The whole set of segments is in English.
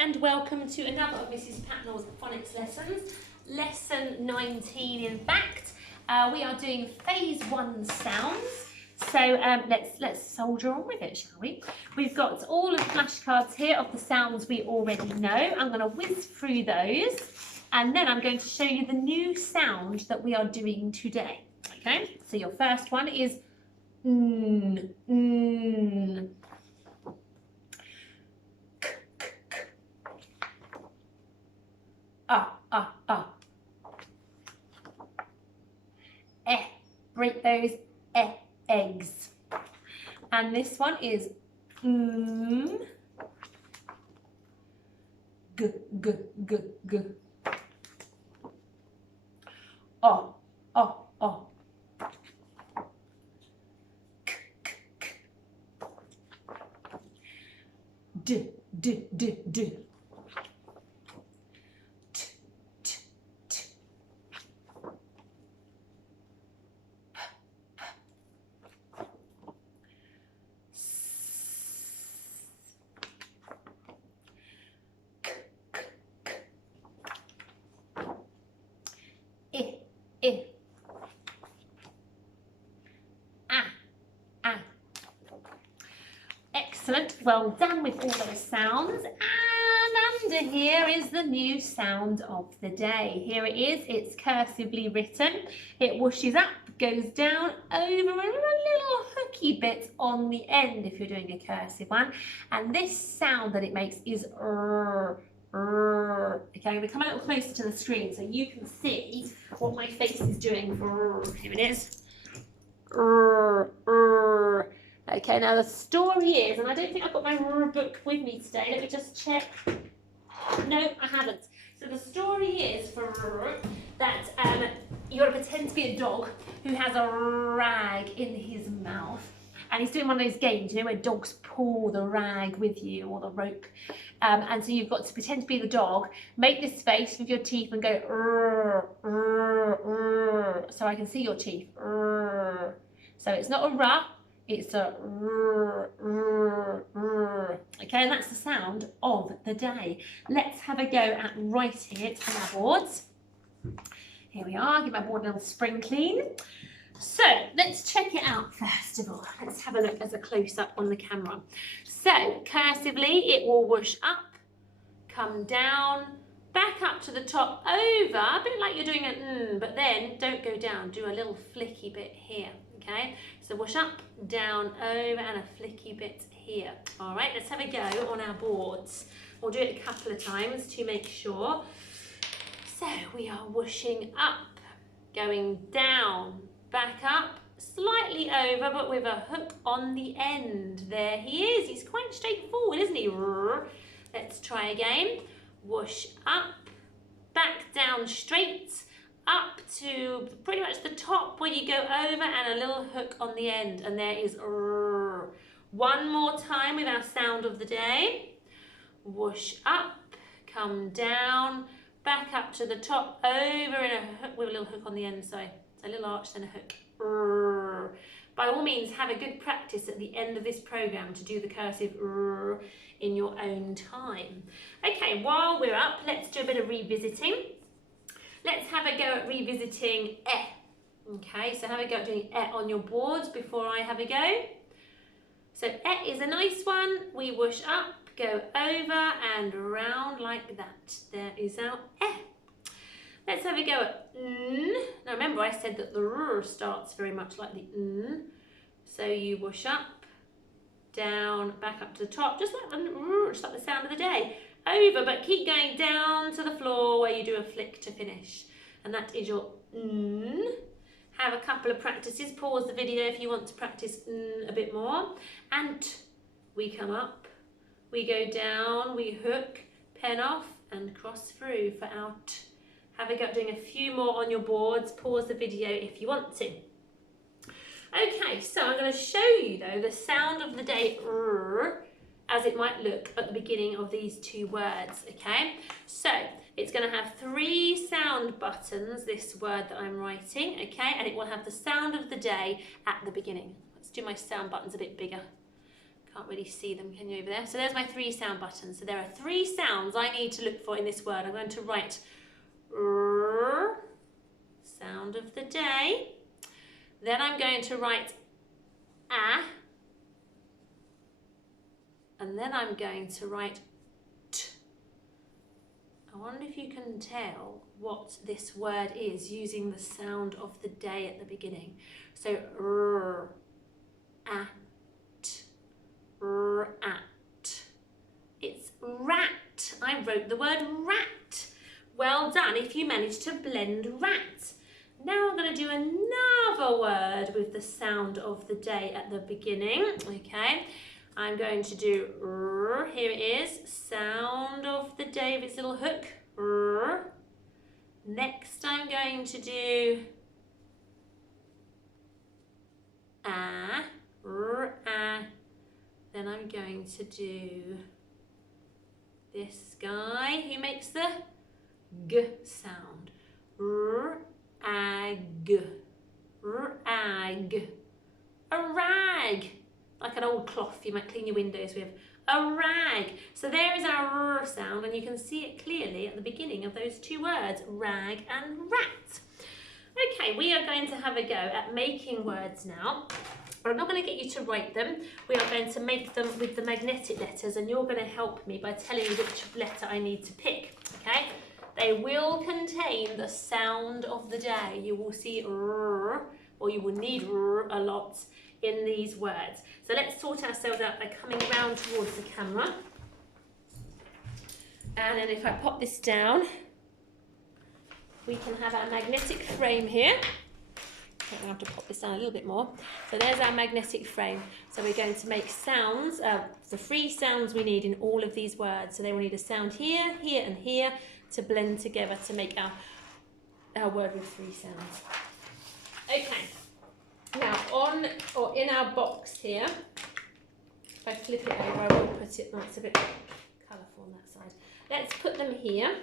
and welcome to another of Mrs. Patnell's phonics lessons, lesson 19 in fact. We are doing phase 1 sounds, so let's soldier on with it, shall we? We've got all of the flashcards here of the sounds we already know. I'm going to whiz through those and then I'm going to show you the new sound that we are doing today. Okay, so your first one is break those eggs. And this one is g g g g. Oh. K k k. D d d d. Excellent, well done with all those sounds. And under here is the new sound of the day. Here it is, it's cursively written. It whooshes up, goes down, over a little hooky bit on the end if you're doing a cursive one. And this sound that it makes is Okay, I'm going to come a little closer to the screen so you can see what my face is doing. Here it is. Okay, now the story is, and I don't think I've got my book with me today. Let me just check. No, I haven't. So the story is that you've got to pretend to be a dog who has a rag in his mouth. And he's doing one of those games, you know, where dogs pull the rag with you or the rope. And so you've got to pretend to be the dog, make this face with your teeth and go, so I can see your teeth. So it's not a ra, it's a okay, and that's the sound of the day. Let's have a go at writing it on our boards. Here we are, give my board a little spring clean. So let's check it out first of all. Let's have a look as a close-up on the camera. So cursively it will whoosh up, come down, back up to the top, over, a bit like you're doing a but then don't go down, do a little flicky bit here, okay? So whoosh up, down, over, and a flicky bit here. All right, let's have a go on our boards. We'll do it a couple of times to make sure. So we are whooshing up, going down, back up, slightly over, but with a hook on the end. There he is. He's quite straightforward, isn't he? Let's try again. Whoosh up, back down straight, up to pretty much the top where you go over and a little hook on the end. And there is one more time with our sound of the day. Whoosh up, come down, back up to the top, over and a hook with a little hook on the end. Sorry. A little arch, then a hook. By all means, have a good practice at the end of this program to do the cursive in your own time. Okay, while we're up, let's do a bit of revisiting. Let's have a go at revisiting Okay, so have a go at doing on your boards before I have a go. So is a nice one. We whoosh up, go over and around like that. There is our Let's have a go at n. Now remember I said that the r starts very much like the n. So you whoosh up, down, back up to the top, just like the sound of the day. Over, but keep going down to the floor where you do a flick to finish. And that is your n. Have a couple of practices. Pause the video if you want to practice n a bit more. And we come up, we go down, we hook, pen off and cross through for our t. Have a go at doing a few more on your boards. Pause the video if you want to. Okay, so I'm going to show you though the sound of the day as it might look at the beginning of these two words, okay? So it's going to have 3 sound buttons, this word that I'm writing, okay? And it will have the sound of the day at the beginning. Let's do my sound buttons a bit bigger. Can't really see them, can you, over there? So there's my 3 sound buttons. So there are 3 sounds I need to look for in this word. I'm going to write R, sound of the day. Then I'm going to write A. And then I'm going to write T. I wonder if you can tell what this word is using the sound of the day at the beginning. So R, A. Rat. It's rat. I wrote the word rat. Well done if you managed to blend rat. Now I'm going to do another word with the sound of the day at the beginning. Okay, I'm going to do R. Here it is. Sound of the day with its little hook. R. Next I'm going to do A. R, A. Then I'm going to do this guy who makes the G sound. R-A-G. R-A-G. A rag. Like an old cloth you might clean your windows with. A rag. So there is our R sound, and you can see it clearly at the beginning of those 2 words, rag and rat. Okay, we are going to have a go at making words now. But I'm not going to get you to write them. We are going to make them with the magnetic letters, and you're going to help me by telling me which letter I need to pick, okay? They will contain the sound of the day. You will see R, or you will need R a lot in these words. So let's sort ourselves out by coming round towards the camera. And then if I pop this down, we can have our magnetic frame here. I'm going to have to pop this down a little bit more. So there's our magnetic frame. So we're going to make sounds, the 3 sounds we need in all of these words. So they will need a sound here, here and here to blend together to make our word with 3 sounds. Okay, now in our box here, if I flip it over, I will put it, it's a bit colourful on that side. Let's put them here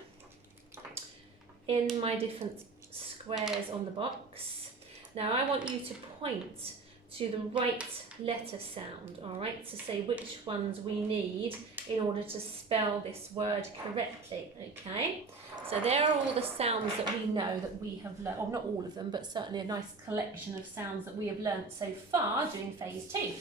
in my different squares on the box. Now I want you to point to the right letter sound, all right, to say which ones we need in order to spell this word correctly, okay? So there are all the sounds that we know that we have learned, or not all of them, but certainly a nice collection of sounds that we have learnt so far during phase 2.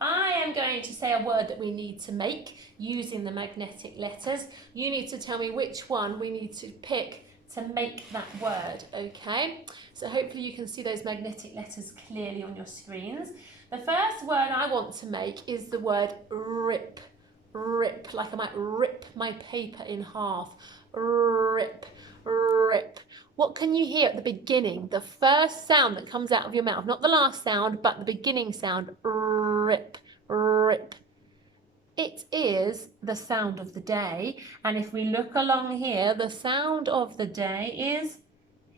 I am going to say a word that we need to make using the magnetic letters. You need to tell me which one we need to pick to make that word, okay? So hopefully you can see those magnetic letters clearly on your screens. The first word I want to make is the word rip. Rip, like I might rip my paper in half. Rip, rip. What can you hear at the beginning? The first sound that comes out of your mouth, not the last sound, but the beginning sound. Rip, rip. It is the sound of the day, and if we look along here, the sound of the day is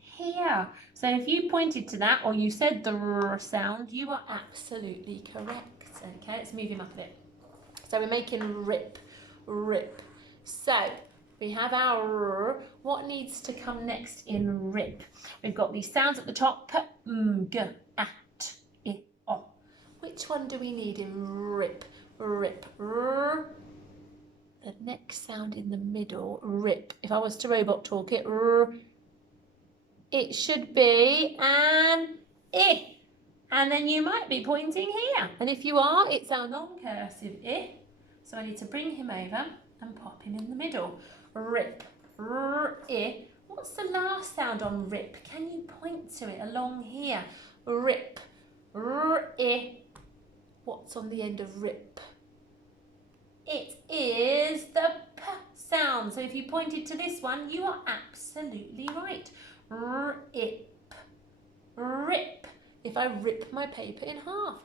here. So if you pointed to that, or you said the R sound, you are absolutely correct. Okay, let's move him up a bit. So we're making rip, rip. So we have our R. What needs to come next in rip? We've got these sounds at the top, p, m, g, a, t, I, o. Which one do we need in rip? Rip. R. The next sound in the middle, rip. If I was to robot talk it, R. It should be an I. And then you might be pointing here. And if you are, it's our non-cursive I. So I need to bring him over and pop him in the middle. Rip. R, I. What's the last sound on rip? Can you point to it along here? Rip. R, I. What's on the end of rip? It is the P sound. So if you pointed to this one, you are absolutely right. Rip. Rip. If I rip my paper in half.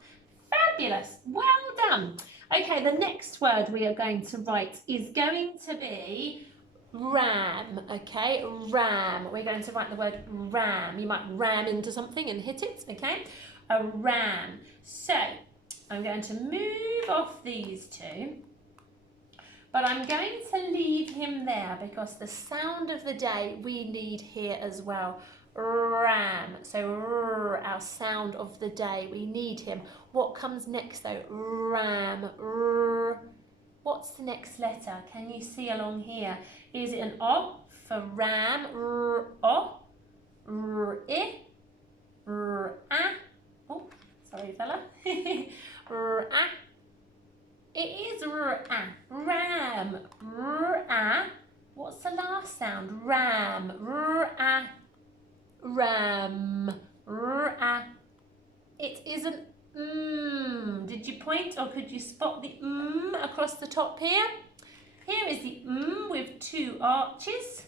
Fabulous. Well done. Okay, the next word we are going to write is going to be ram. Okay, ram. We're going to write the word ram. You might ram into something and hit it. Okay, a ram. So I'm going to move off these 2. But I'm going to leave him there because the sound of the day we need here as well. ram. So our sound of the day. We need him. What comes next though? Ram. What's the next letter? Can you see along here? Is it an O for ram? O. I. A. Oh, sorry fella. A. It is a. Ram. A. What's the last sound? Ram. A. Ram. A. It isn't. Did you point or could you spot the across the top here? Here is the with two arches.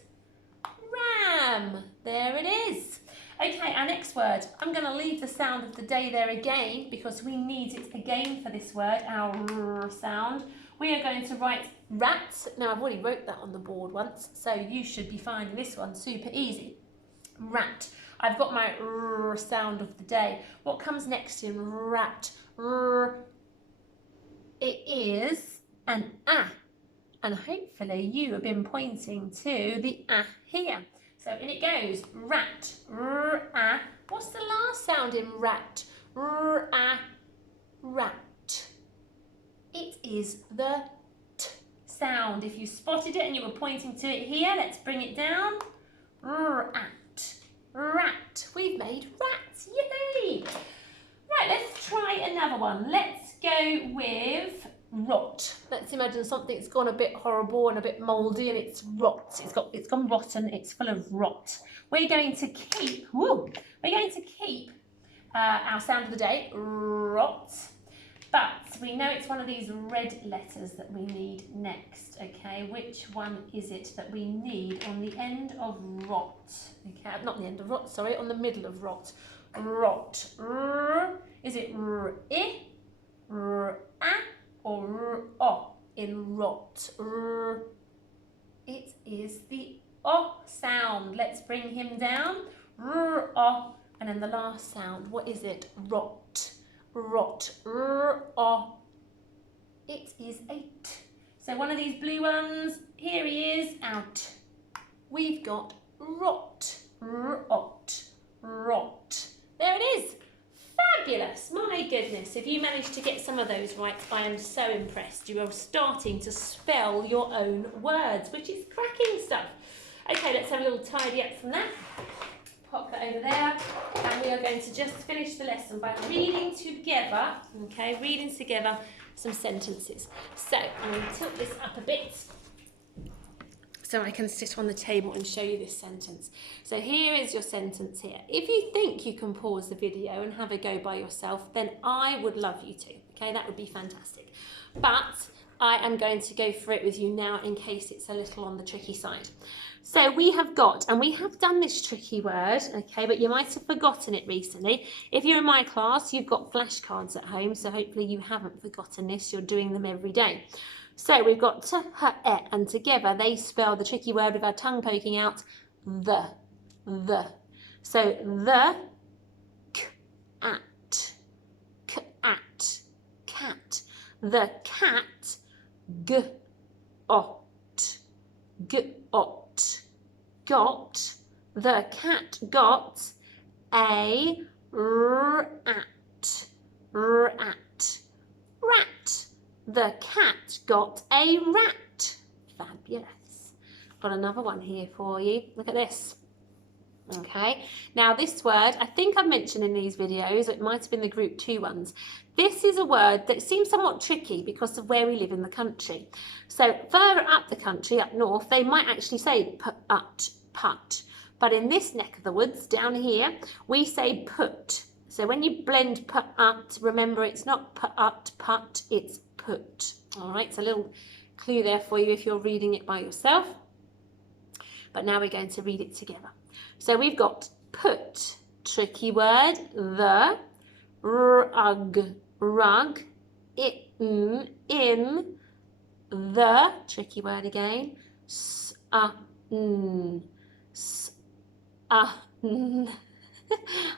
Ram. There it is. Okay, our next word. I'm going to leave the sound of the day there again because we need it again for this word, our R sound. We are going to write rat. Now, I've already wrote that on the board once, so you should be finding this one super easy. Rat. I've got my R sound of the day. What comes next in rat? R. It is an A. And hopefully you have been pointing to the A here. So in it goes, rat, R-A. What's the last sound in rat? R-A, rat. It is the T sound. If you spotted it and you were pointing to it here, let's bring it down. Rat, rat. We've made rats, yay! Right, let's try another one. Let's go with rot. Let's imagine something that's gone a bit horrible and a bit mouldy and it's rot. It's gone rotten. It's full of rot. We're going to keep. Our sound of the day, rot. But we know it's one of these red letters that we need next. Okay, which one is it that we need on the end of rot? Okay, not the end of rot. Sorry, on the middle of rot. Rot. Is it r-I, r-a? Or O in rot. It is the O sound. Let's bring him down. O. And then the last sound, what is it? Rot. Rot. O. It is a T. So one of these blue ones, here he is, out. We've got rot. Rot. Rot. There it is. Fabulous, my goodness, if you managed to get some of those right, I am so impressed. You are starting to spell your own words, which is cracking stuff. Okay, let's have a little tidy up from that. Pop that over there, and we are going to just finish the lesson by reading together, okay, reading together some sentences. So I'm going to tilt this up a bit so I can sit on the table and show you this sentence. So here is your sentence here. If you think you can pause the video and have a go by yourself, then I would love you to, okay? That would be fantastic. But I am going to go for it with you now in case it's a little on the tricky side. So we have got, and we have done this tricky word, okay, but you might have forgotten it recently. If you're in my class, you've got flashcards at home, so hopefully you haven't forgotten this. You're doing them every day. So we've got t, h, e, and together they spell the tricky word with our tongue poking out, the. So the, k, at, cat. The cat, g, ot, got. The cat got a rat. The cat got a rat. Fabulous. Got another one here for you. Look at this. Okay, now this word, I think I've mentioned in these videos, it might have been the group 2 ones. This is a word that seems somewhat tricky because of where we live in the country. So further up the country, up north, they might actually say put. But in this neck of the woods, down here, we say put. So when you blend put, remember it's not put, it's put. All right, so a little clue there for you if you're reading it by yourself. But now we're going to read it together. So we've got put, tricky word, the, rug, in, the, tricky word again, my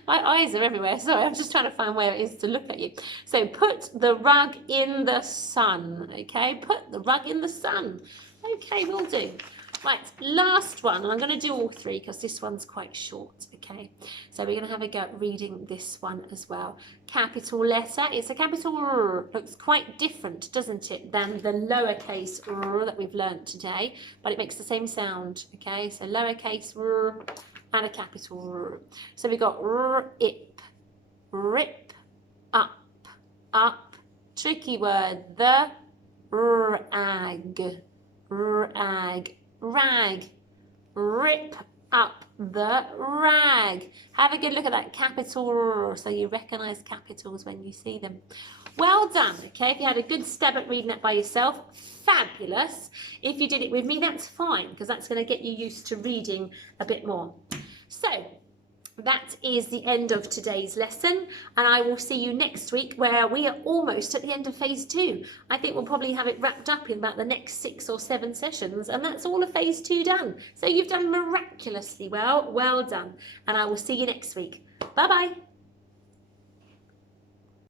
eyes are everywhere, sorry, I'm just trying to find where it is to look at you. So put the rug in the sun, okay? Put the rug in the sun. Okay, will do. Right, last one, and I'm going to do all three because this one's quite short, okay? So we're going to have a go at reading this one as well. Capital letter, it's a capital R, looks quite different, doesn't it, than the lowercase R that we've learnt today, but it makes the same sound, okay? So lowercase R and a capital R. So we've got rip, rip, up, tricky word, the rag, rag, rag, rip up the rag. Have a good look at that capital R so you recognise capitals when you see them. Well done, okay? If you had a good stab at reading that by yourself, fabulous. If you did it with me, that's fine, because that's going to get you used to reading a bit more. So, that is the end of today's lesson, and I will see you next week where we are almost at the end of phase 2. I think we'll probably have it wrapped up in about the next 6 or 7 sessions, and that's all of phase 2 done. So you've done miraculously well. Well done, and I will see you next week. Bye bye.